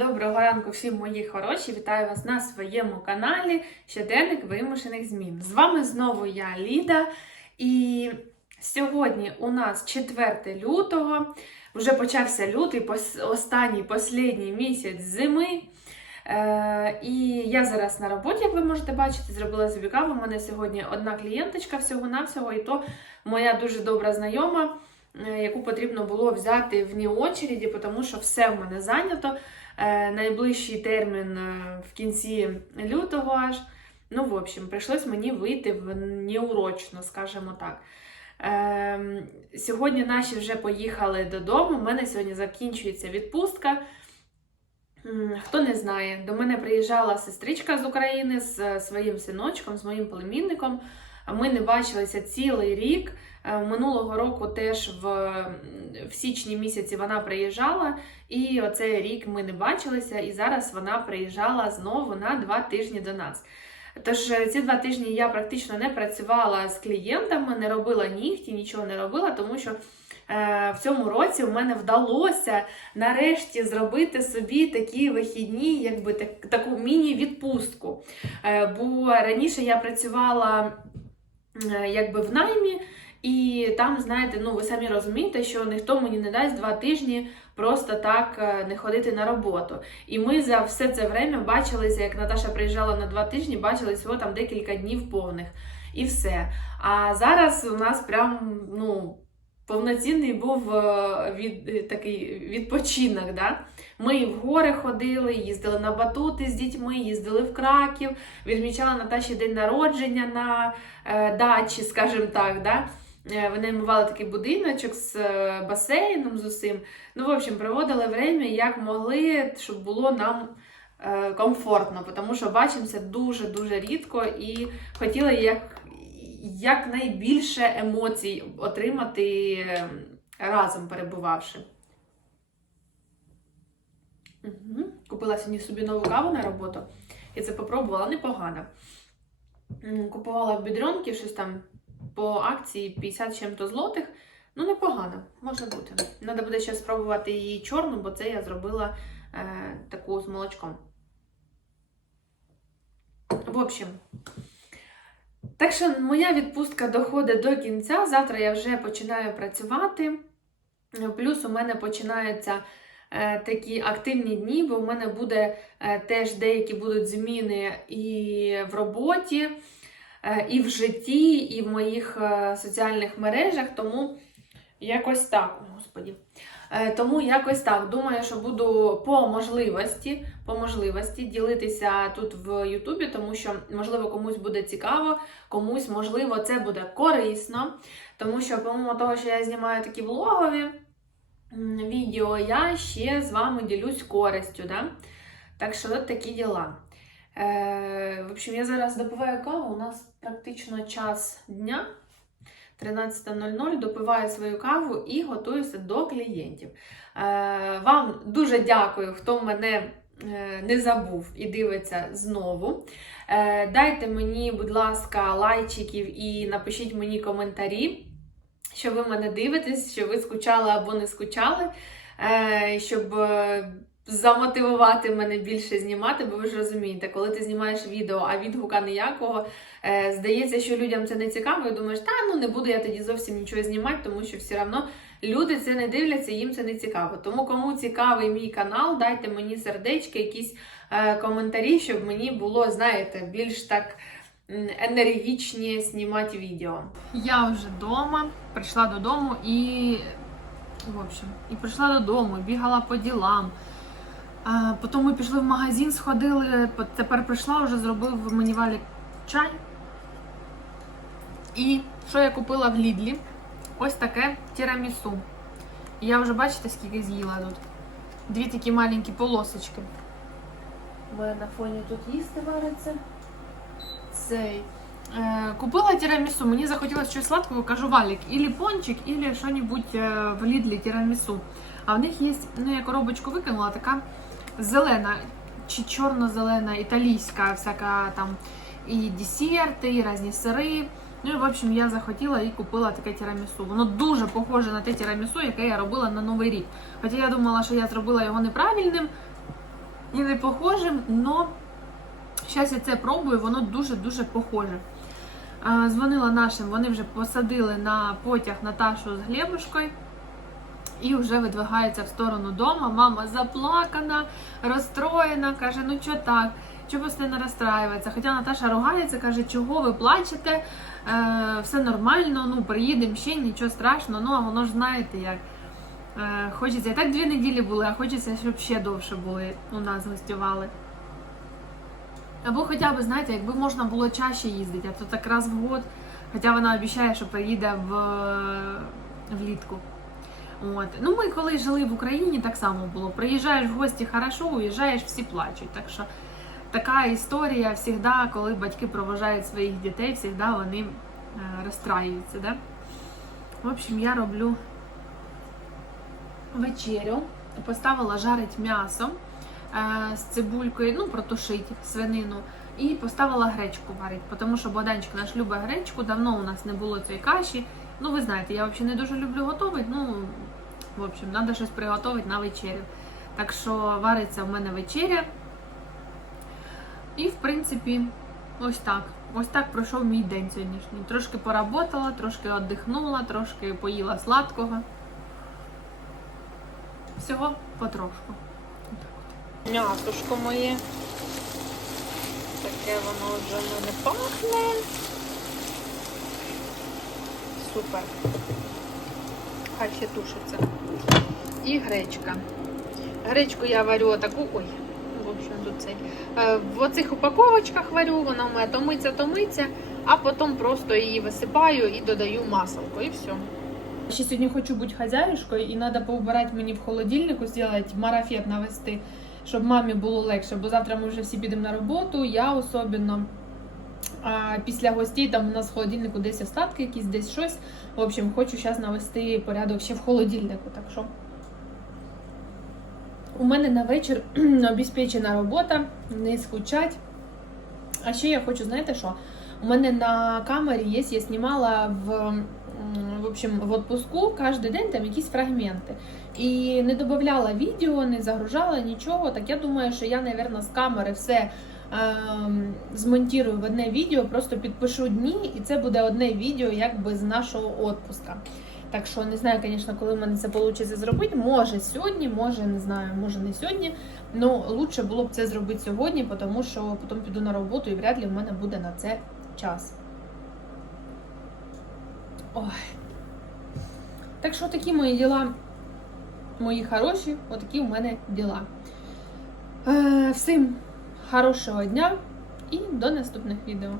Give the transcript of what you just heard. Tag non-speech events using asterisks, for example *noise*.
Доброго ранку всім мої хороші! Вітаю вас на своєму каналі Щоденник вимушених змін. З вами знову я Ліда. І сьогодні у нас 4 лютого. Вже почався лютий, останній послідній місяць зими. Е, і я зараз на роботі, як ви можете бачити, зробила собі каву. У мене сьогодні одна клієнточка всього-навсього, і то моя дуже добра знайома, е, яку потрібно було взяти вні очереді, тому що все в мене зайнято. Е, найближчий термін е, в кінці лютого аж. Ну, в общем, прийшлось мені вийти в неурочно, скажімо так. Е, сьогодні наші вже поїхали додому. У мене сьогодні закінчується відпустка. Хто не знає, до мене приїжджала сестричка з України з е, своїм синочком, з моїм племінником. Ми не бачилися цілий рік. Е, Минулого року теж в, в січні місяці вона приїжджала, і оцей рік ми не бачилися, і зараз вона приїжджала знову на два тижні до нас. Тож е, ці два тижні я практично не працювала з клієнтами, не робила нігті, нічого не робила, тому що е, в цьому році в мене вдалося нарешті зробити собі такі вихідні, якби так, таку міні-відпустку. Бо раніше я працювала якби в наймі. І там, знаєте, ну ви самі розумієте, що ніхто мені не дасть два тижні просто так е, не ходити на роботу. І ми за все це время бачилися, як Наташа приїжджала на два тижні, бачили всього там декілька днів повних. І все. А зараз у нас прям ну, повноцінний був е, від, е, такий відпочинок. Да? Ми в гори ходили, їздили на батути з дітьми, їздили в Краків, відмічала Наташі день народження на е, дачі, скажімо так. Да? Е, Вони мали такий будиночок з басейном, з усім. Ну, в общем, проводили время як могли, щоб було нам комфортно, тому що бачимося дуже-дуже рідко і хотіли як, якнайбільше емоцій отримати е, разом перебувавши. Угу. Купила сьогодні собі нову каву на роботу і це попробувала непогано. Купувала в бідронки щось там по акції 50 чим-то злотих. Ну, непогано, може бути. Треба буде ще спробувати її чорну, бо це я зробила е, таку з молочком. В общем, так що моя відпустка доходить до кінця. Завтра я вже починаю працювати. Плюс у мене починаються е, такі активні дні, бо у мене буде е, теж деякі будуть зміни і в роботі, е, і в житті, і в моїх соціальних мережах. Тому якось так, господі. Е, Тому якось так. Думаю, що буду по можливості, по можливості ділитися тут в Ютубі, тому що, можливо, комусь буде цікаво, комусь, можливо, це буде корисно. Тому що, помимо того, що я знімаю такі влогові відео, я ще з вами ділюсь користю. Да? Так що от такі діла. Е, в общем, я зараз допиваю каву, у нас практично час дня. 13.00 допиваю свою каву і готуюся до клієнтів. Е, Вам дуже дякую, хто мене е, не забув і дивиться знову. Е, Дайте мені, будь ласка, лайчиків і напишіть мені коментарі, що ви мене дивитесь, що ви скучали або не скучали, щоб замотивувати мене більше знімати, бо ви ж розумієте, коли ти знімаєш відео, а відгука ніякого, е, здається, що людям це не цікаво, і думаєш, та ну не буду я тоді зовсім нічого знімати, тому що все одно люди це не дивляться, їм це не цікаво. Тому кому цікавий мій канал, дайте мені сердечки, якісь е, коментарі, щоб мені було, знаєте, більш так енергічні знімати відео. Я вже вдома, прийшла додому і. В общем, і прийшла додому, бігала по ділам. А, потім ми пішли в магазин, сходили. Тепер прийшла, вже зробив мені валік чай. І що я купила в Лідлі? Ось таке тірамісу. Я вже бачите, скільки з'їла тут. Дві такі маленькі полосочки. У мене на фоні тут їсти вариться. Цей. Е, купила тірамісу, мені захотілося щось сладкого, кажу валік, ілі пончик, ілі що-небудь е, в Лідлі тірамісу. А в них є, ну я коробочку викинула, така зелена чи чорно-зелена, італійська, всяка там і десерти, і різні сири. Ну і в общем я захотіла і купила таке тірамісу. Воно дуже похоже на те тірамісу, яке я робила на Новий рік. Хоча я думала, що я зробила його неправильним. і не похожим, но зараз я це пробую, воно дуже-дуже похоже. Дзвонила нашим, вони вже посадили на потяг Наташу з Глебушкою і вже видвигаються в сторону дома. Мама заплакана, розстроєна, каже, ну що так, чого постійно розстраюється. Хоча Наташа ругається, каже, чого ви плачете, е, все нормально, ну приїдемо ще, нічого страшного, ну а воно ж знаєте як. Е, Хочеться і так дві неділі були, а хочеться, щоб ще довше були у нас гостювали. Або хоча б, знаєте, якби можна було чаще їздити, а то так раз в год. Хоча вона обіцяє, що приїде в, влітку. От. Ну, ми коли жили в Україні, так само було. Приїжджаєш в гості хорошо, уїжджаєш, всі плачуть. Так що така історія завжди, коли батьки проважають своїх дітей, завжди вони е, розстраюються. Да? В общем, я роблю вечерю. Поставила жарить м'ясо е, з цибулькою, ну, протушить свинину. І поставила гречку варить, тому що Богданчик наш любить гречку, давно у нас не було цієї каші. Ну, ви знаєте, я взагалі не дуже люблю готувати. Ну, в общем, треба щось приготувати на вечерю. Так що вариться в мене вечеря. І, в принципі, ось так. Ось так пройшов мій день сьогоднішній. Трошки поработала, трошки віддихнула, трошки поїла сладкого. Всього потрошку. М'ясушко моє. Таке воно вже в мене пахне. Супер. Хай ще тушиться. І гречка. Гречку я варю таку. Ой, в общем, тут цей. Е, В оцих упаковочках варю, вона в мене то миться, то миться, а потім просто її висипаю і додаю масло. І все. Ще сьогодні хочу бути хазяюшкою і треба поубирати мені в холодильнику, зробити марафет навести, щоб мамі було легше, бо завтра ми вже всі підемо на роботу, я особливо. А після гостей там у нас в холодильнику десь остатки, якісь десь щось. В общем, хочу зараз навести порядок ще в холодильнику. Так що у мене на вечір *clears throat* обезпечена робота, не скучать. А ще я хочу, знаєте що? У мене на камері є, я знімала в, в общем, в отпуску кожен день там якісь фрагменти. І не додавала відео, не загружала нічого. Так я думаю, що я, мабуть, з камери все ем, змонтую в одне відео, просто підпишу дні, і це буде одне відео якби з нашого отпуска. Так що не знаю, звісно, коли в мене це вийде зробити. Може сьогодні, може не знаю, може не сьогодні. Ну лучше було б це зробити сьогодні, тому що потім піду на роботу і вряд ли в мене буде на це час. Ой. Так що такі мої діла, мої хороші, отакі у мене діла. Е, всім хорошого дня і до наступних відео.